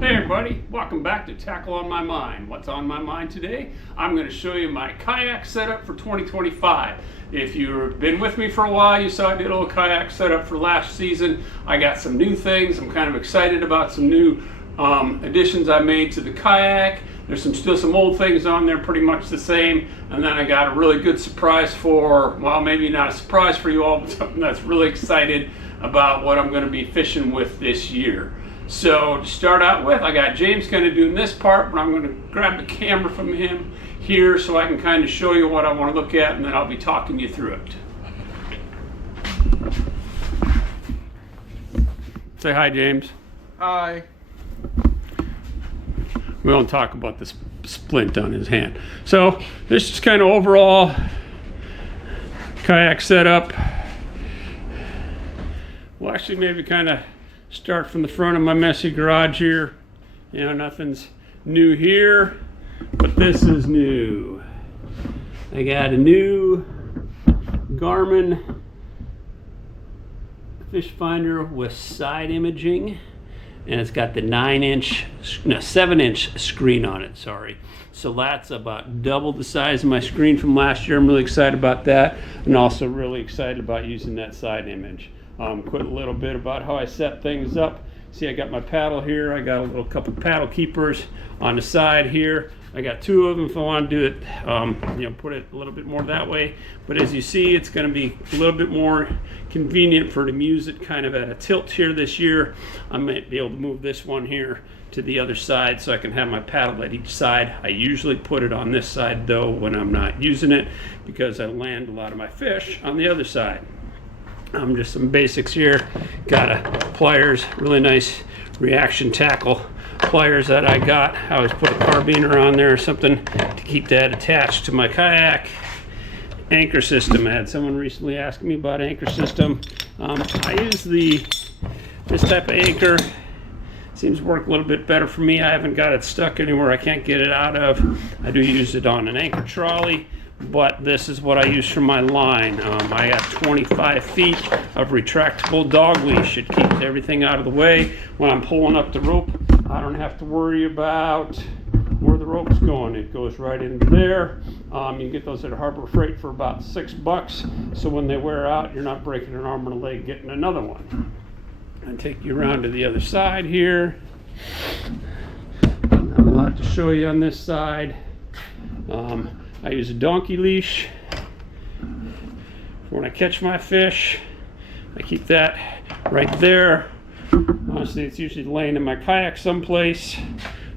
Hey everybody, welcome back to Tackle on My Mind. What's on my mind today? I'm going to show you my kayak setup for 2025. If you've been with me for a while, you saw I did a little kayak setup for last season. I got some new things. I'm kind of excited about some new additions I made to the kayak. There's still some old things on there, pretty much the same. And then I got a really good surprise for, well, maybe not a surprise for you all, but something that's really excited about what I'm going to be fishing with this year. So to start out with, I got James kind of doing this part, but I'm going to grab the camera from him here so I can kind of show you what I want to look at, and then I'll be talking you through it. Say hi, James. Hi. We won't talk about this splint on his hand. So this is kind of overall kayak setup. Well, actually maybe kind of start from the front of my messy garage here. You know, nothing's new here, but this is new. I got a new Garmin fish finder with side imaging, and it's got the 7-inch screen on it, sorry. So that's about double the size of my screen from last year. I'm really excited about that, and also really excited about using that side image. Quit a little bit about how I set things up. See, I got my paddle here. I got a little couple paddle keepers on the side here. I got two of them if I want to do it, put it a little bit more that way. But as you see, it's going to be a little bit more convenient for to use it kind of at a tilt here this year. I might be able to move this one here to the other side so I can have my paddle at each side. I usually put it on this side though when I'm not using it, because I land a lot of my fish on the other side. Just some basics here. Got a pliers, really nice reaction tackle pliers that I got. I always put a carabiner on there or something to keep that attached to my kayak. Anchor system. I had someone recently ask me about anchor system. I use this type of anchor. Seems to work a little bit better for me. I haven't got it stuck anywhere I can't get it out of. I do use it on an anchor trolley, but this is what I use for my line. I got 25 feet of retractable dog leash. It keeps everything out of the way. When I'm pulling up the rope, I don't have to worry about where the rope's going. It goes right into there. You can get those at Harbor Freight for about $6. So when they wear out, you're not breaking an arm and a leg getting another one. I'll take you around to the other side here. Not a lot to show you on this side. I use a donkey leash. When I catch my fish, I keep that right there. Honestly, it's usually laying in my kayak someplace.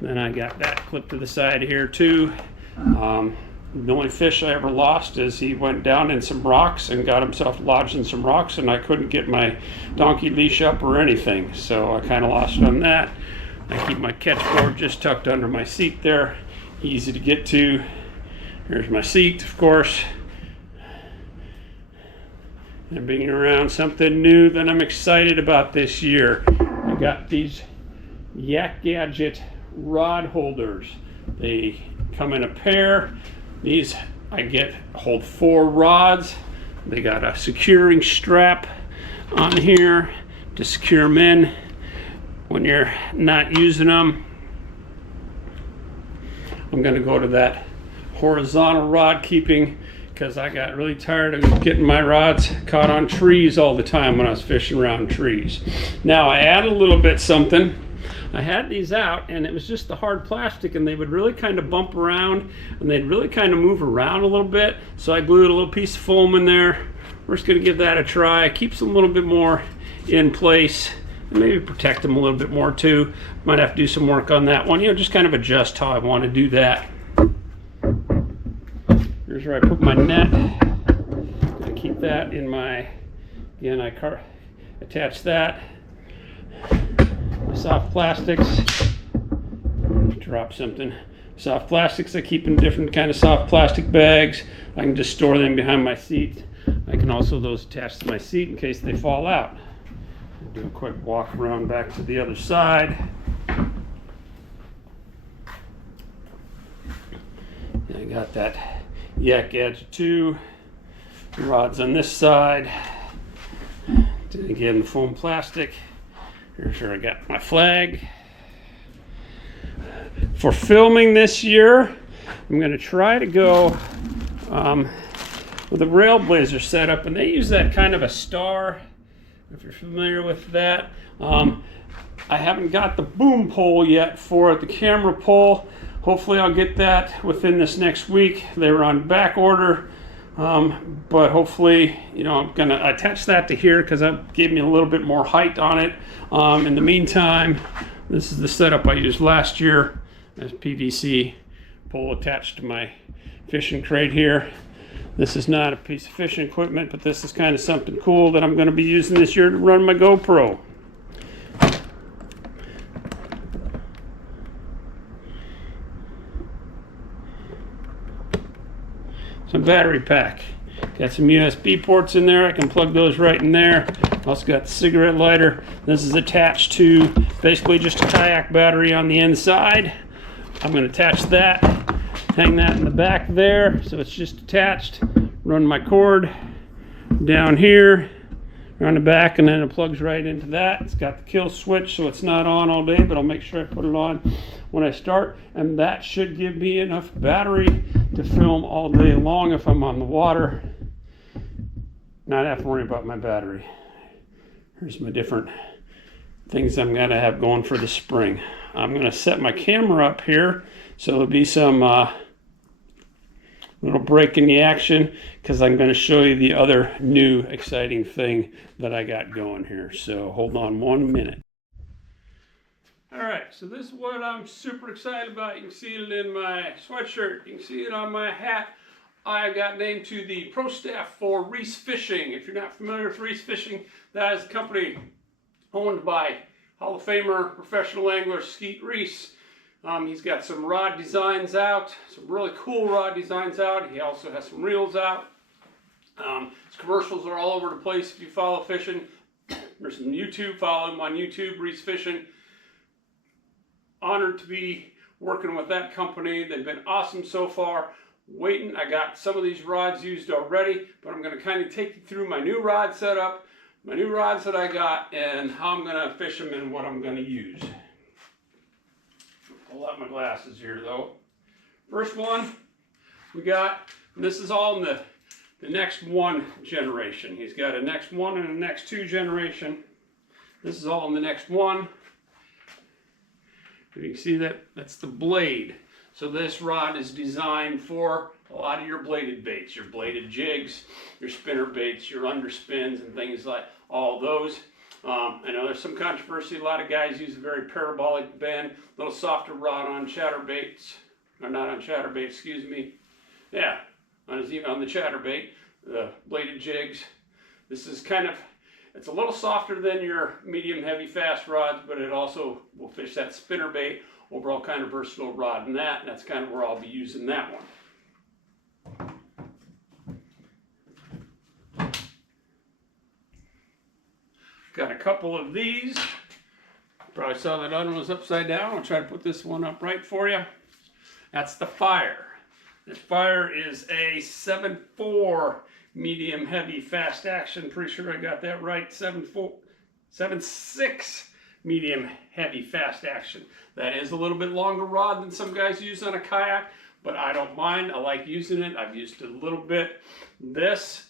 Then I got that clipped to the side here too. The only fish I ever lost is he went down in some rocks and got himself lodged in some rocks, and I couldn't get my donkey leash up or anything. So I kind of lost on that. I keep my catch board just tucked under my seat there. Easy to get to. Here's my seat, of course. And being around something new that I'm excited about this year. I got these Yak Gadget rod holders. They come in a pair. These hold 4 rods. They got a securing strap on here to secure them in when you're not using them. I'm going to go to that horizontal rod keeping because I got really tired of getting my rods caught on trees all the time when I was fishing around trees. Now I add a little bit something. I had these out and it was just the hard plastic, and they would really kind of bump around and they'd really kind of move around a little bit. So I glued a little piece of foam in there. We're just going to give that a try. Keeps them a little bit more in place and maybe protect them a little bit more too. Might have to do some work on that one. Just kind of adjust how I want to do that. Here's where I put my net. I'm going to keep that in my, again, I attach that. Soft plastics. Drop something. Soft plastics I keep in different kind of soft plastic bags. I can just store them behind my seat. I can also those attach to my seat in case they fall out. I'll do a quick walk around back to the other side. I got that Yak Gadget 2 rods on this side. Then again, the foam plastic. Here's where I got my flag. for filming this year, I'm going to try to go with a Railblazer setup, and they use that kind of a star, if you're familiar with that. I haven't got the boom pole yet for it, the camera pole. Hopefully I'll get that within this next week. They were on back order, but hopefully, you know, I'm going to attach that to here because that gave me a little bit more height on it. In the meantime, this is the setup I used last year. There's PVC pole attached to my fishing crate here. This is not a piece of fishing equipment, but this is kind of something cool that I'm going to be using this year to run my GoPro. Some battery pack. Got some USB ports in there. I can plug those right in there. Also got the cigarette lighter. This is attached to basically just a kayak battery on the inside. I'm going to attach that, hang that in the back there, so it's just attached. Run my cord down here, around the back, and then it plugs right into that. It's got the kill switch, so it's not on all day, but I'll make sure I put it on when I start, and that should give me enough battery to film all day long if I'm on the water. Not have to worry about my battery. Here's my different things I'm going to have going for the spring. I'm going to set my camera up here so there'll be some little break in the action because I'm going to show you the other new exciting thing that I got going here. So hold on 1 minute. All right, so this is what I'm super excited about. You can see it in my sweatshirt. You can see it on my hat. I got named to the pro staff for Reese Fishing. If you're not familiar with Reese Fishing, that is a company owned by Hall of Famer professional angler Skeet Reese. He's got some rod designs out, some really cool rod designs out. He also has some reels out. His commercials are all over the place if you follow fishing. There's some YouTube, follow him on YouTube, Reese Fishing. Honored to be working with that company. They've been awesome so far. Waiting, I got some of these rods used already, but I'm going to kind of take you through my new rod setup, my new rods that I got, and how I'm going to fish them and what I'm going to use. Pull out my glasses here though. First one we got, and this is all in the next one generation. He's got a next one and a next two generation. This is all in the next one. You can see that that's the blade. So this rod is designed for a lot of your bladed baits, your bladed jigs, your spinner baits, your underspins, and things like all those. I know there's some controversy. A lot of guys use a very parabolic bend, a little softer rod on chatterbaits, or not on chatterbait, excuse me. Yeah, on the chatterbait, the bladed jigs. This is kind of, it's a little softer than your medium, heavy, fast rods, but it also will fish that spinner bait. Overall kind of versatile rod in that, and that's kind of where I'll be using that one. Got a couple of these. Probably saw that other one was upside down. I'll try to put this one up right for you. That's the Fire. This Fire is a 7.4 medium heavy fast action. Pretty sure I got that right. 7.6 medium heavy fast action. That is a little bit longer rod than some guys use on a kayak, but I don't mind. I like using it. I've used it a little bit. This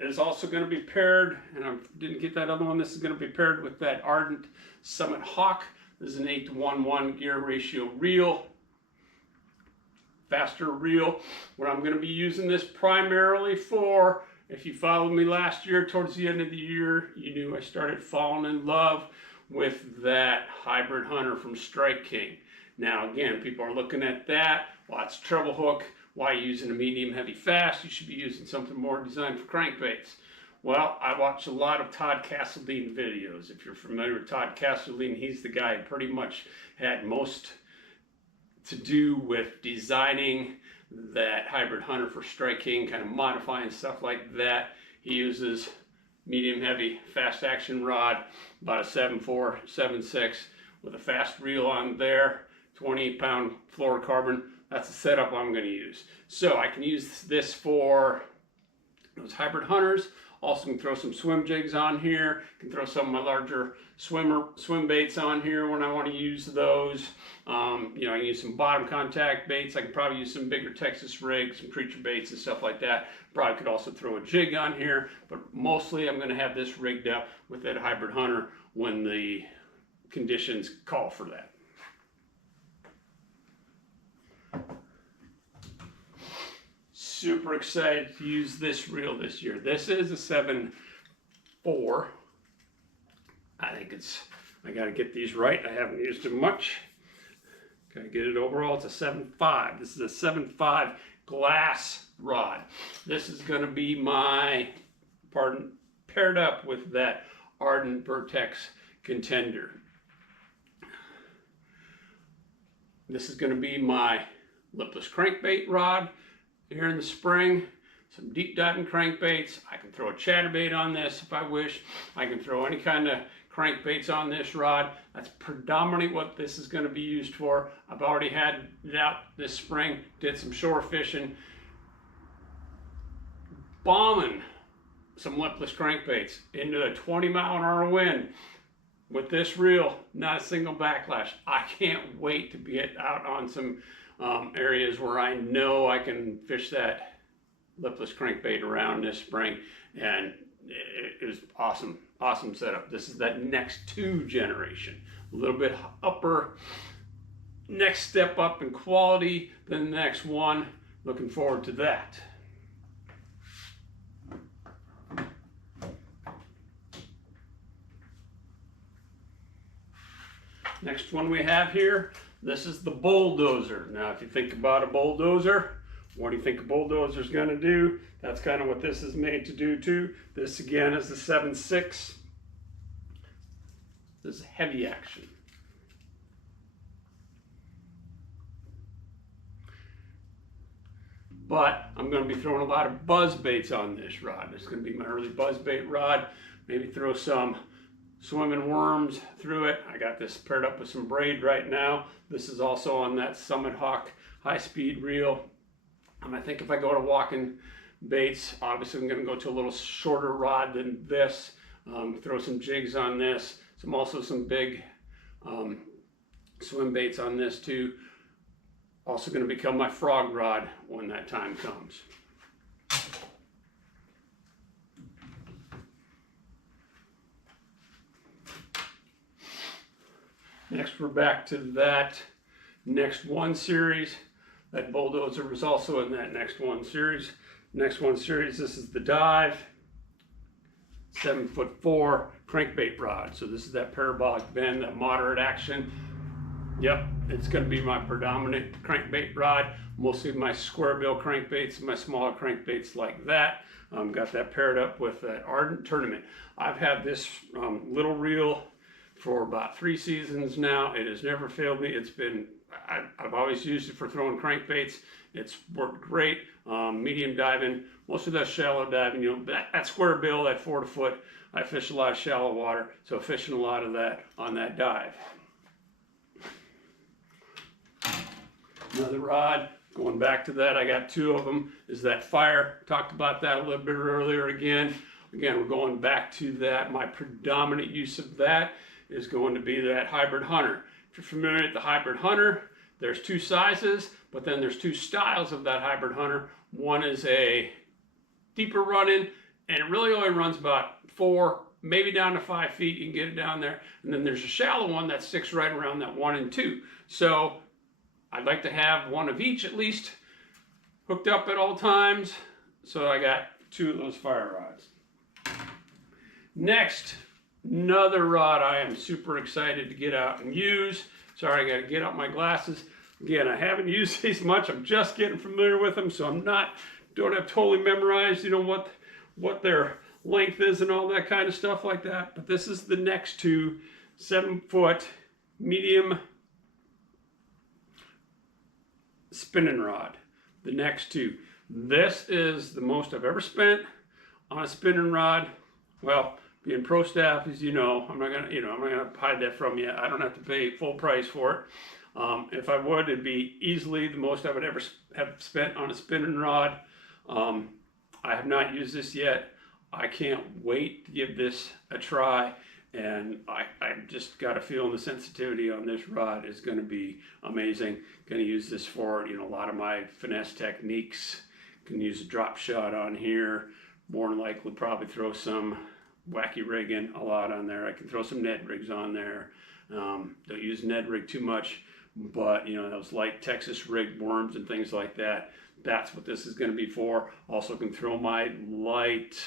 is also going to be paired, and I didn't get that other one. This is going to be paired with that Ardent Summit Hawk. This is an 8:1 gear ratio reel. Faster reel. What I'm going to be using this primarily for, if you followed me last year, towards the end of the year, you knew I started falling in love with that hybrid hunter from Strike King. Now again, people are looking at that. Well, it's treble hook. Why using a medium heavy fast? You should be using something more designed for crankbaits. Well, I watch a lot of Todd Castledine videos. If you're familiar with Todd Castledine, he's the guy who pretty much had most to do with designing that hybrid hunter for Strike King, kind of modifying stuff like that. He uses medium heavy fast action rod, about a 7.4, 7.6 with a fast reel on there, 28-pound fluorocarbon. That's the setup I'm going to use. So I can use this for those hybrid hunters. Also can throw some swim jigs on here. Can throw some of my larger swim baits on here when I want to use those. You know, I can use some bottom contact baits. I can probably use some bigger Texas rigs, some creature baits and stuff like that. Probably could also throw a jig on here, but mostly I'm going to have this rigged up with that hybrid hunter when the conditions call for that. Super excited to use this reel this year. This is a 7.4. I think I got to get these right. I haven't used them much. Gotta get it overall. It's a 7.5. This is a 7.5 glass rod. This is going to be my, paired up with that Ardent Vertex Contender. This is going to be my lipless crankbait rod here in the spring. Some deep diving crankbaits. I can throw a chatterbait on this if I wish. I can throw any kind of crankbaits on this rod. That's predominantly what this is going to be used for. I've already had it out this spring, did some shore fishing, bombing some lipless crankbaits into a 20-mile-an-hour wind with this reel, not a single backlash. I can't wait to get out on some areas where I know I can fish that lipless crankbait around this spring, and it was awesome setup. This is that next 2 generation, a little bit upper, next step up in quality than the next one. Looking forward to that. Next one we have here, this is the bulldozer. Now, if you think about a bulldozer, what do you think a bulldozer is going to do? That's kind of what this is made to do too. This again is the 7.6. This is heavy action. But I'm going to be throwing a lot of buzz baits on this rod. This is going to be my early buzz bait rod. Maybe throw some swimming worms through it. I got this paired up with some braid right now. This is also on that Summit Hawk high-speed reel. I think if I go to walking baits, obviously I'm going to go to a little shorter rod than this. Throw some jigs on this. Also some big swim baits on this too. Also going to become my frog rod when that time comes. Next, we're back to that Next One series. That bulldozer was also in that Next One series. Next One series, this is the Dive 7'4" crankbait rod. So this is that parabolic bend, that moderate action. Yep, it's going to be my predominant crankbait rod. Mostly my square bill crankbaits, my smaller crankbaits like that. Got that paired up with that Ardent Tournament. I've had this little reel for about 3 seasons now. It has never failed me. It's been, I've always used it for throwing crankbaits. It's worked great. Medium diving, most of that shallow diving, you know, that square bill, that 4 foot, I fish a lot of shallow water, so fishing a lot of that on that dive. Another rod, going back to that, I got 2 of them, is that Fire. Talked about that a little bit earlier again. Again, we're going back to that. My predominant use of that is going to be that Hybrid Hunter. If you're familiar with the Hybrid Hunter, there's 2 sizes, but then there's 2 styles of that Hybrid Hunter. One is a deeper run-in, and it really only runs about 4, maybe down to 5 feet. You can get it down there. And then there's a shallow one that sticks right around that 1 and 2. So I'd like to have one of each at least hooked up at all times. So I got 2 of those Fire rods. Next, another rod I am super excited to get out and use. Sorry, I got to get out my glasses. Again, I haven't used these much. I'm just getting familiar with them, so don't have totally memorized, you know, what their length is and all that kind of stuff like that. But this is the next 2 7-foot medium spinning rod. The next 2. This is the most I've ever spent on a spinning rod. Well, being pro staff, as you know, I'm not gonna hide that from you. I don't have to pay full price for it. If I would, it'd be easily the most I would ever have spent on a spinning rod. I have not used this yet. I can't wait to give this a try. And I just got a feeling the sensitivity on this rod is going to be amazing. Going to use this for, you know, a lot of my finesse techniques. Can use a drop shot on here. More than likely probably throw some wacky rigging a lot on there. I can throw some Ned rigs on there. Don't use Ned rig too much, but you know, those light Texas rig worms and things like that, that's what this is going to be for. Also can throw my light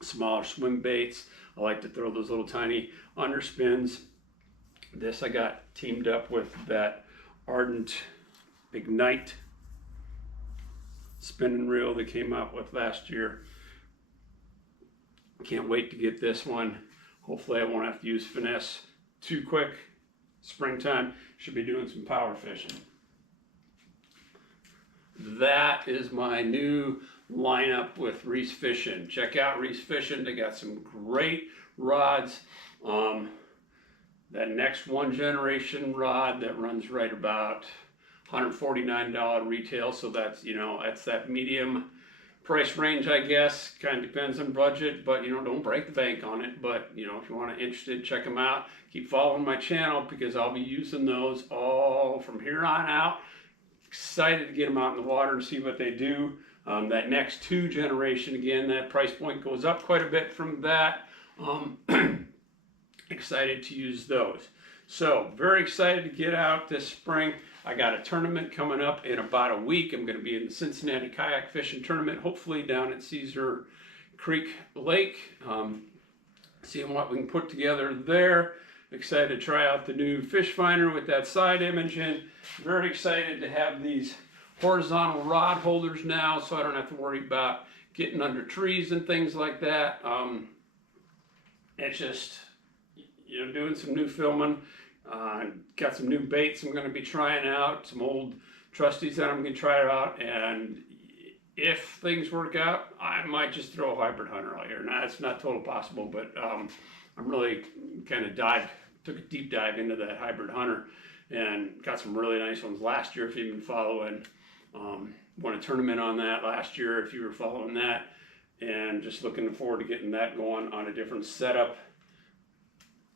smaller swim baits. I like to throw those little tiny underspins. This I got teamed up with that Ardent Ignite spinning reel they came out with last year. Can't wait to get this one. Hopefully I won't have to use finesse too quick. Springtime, should be doing some power fishing. That is my new lineup with Reese Fishing. Check out Reese Fishing. They got some great rods. That next one generation rod that runs right about $149 retail. So that's, you know, that's that medium price range, I guess. Kind of depends on budget, but you know, don't break the bank on it. But you know, if you want to interested, check them out. Keep following my channel because I'll be using those all from here on out. Excited to get them out in the water and see what they do. That next 2 generation, again, that price point goes up quite a bit from that. Excited to use those. So very excited to get out this spring. I got a tournament coming up in about a week. I'm going to be in the Cincinnati Kayak Fishing Tournament, hopefully down at Caesar Creek Lake. Seeing what we can put together there. Excited to try out the new fish finder with that side image in. Very excited to have these horizontal rod holders now, so I don't have to worry about getting under trees and things like that. It's just, you know, doing some new filming. Got some new baits I'm going to be trying out, some old trusties that I'm going to try out, and if things work out, I might just throw a hybrid hunter out here. Now, it's not total possible, but I'm really kind of took a deep dive into that hybrid hunter and got some really nice ones last year if you've been following. Won a tournament on that last year if you were following that, and just looking forward to getting that going on a different setup.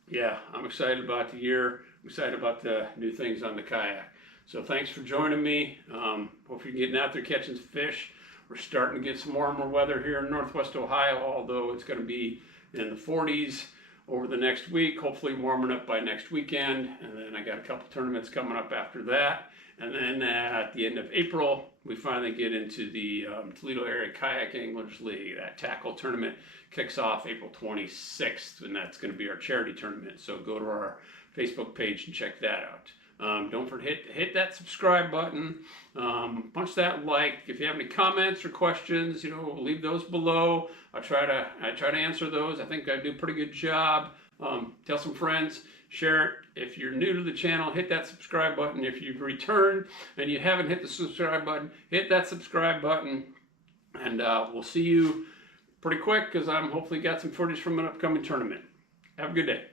Yeah, I'm excited about the year. I'm excited about the new things on the kayak. So thanks for joining me. Hope you're getting out there catching some fish. We're starting to get some warmer weather here in Northwest Ohio, although it's going to be in the 40s over the next week, hopefully warming up by next weekend. And then I got a couple tournaments coming up after that. And then at the end of April, we finally get into the Toledo Area Kayak Anglers League. That TAKAL tournament kicks off April 26th, and that's going to be our charity tournament. So go to our Facebook page and check that out. Don't forget to hit that subscribe button, punch that like. If you have any comments or questions, you know, leave those below. I try to answer those. I think I do a pretty good job. Tell some friends, share it. If you're new to the channel, hit that subscribe button. If you've returned and you haven't hit the subscribe button, hit that subscribe button. And we'll see you pretty quick because I'm hopefully got some footage from an upcoming tournament. Have a good day.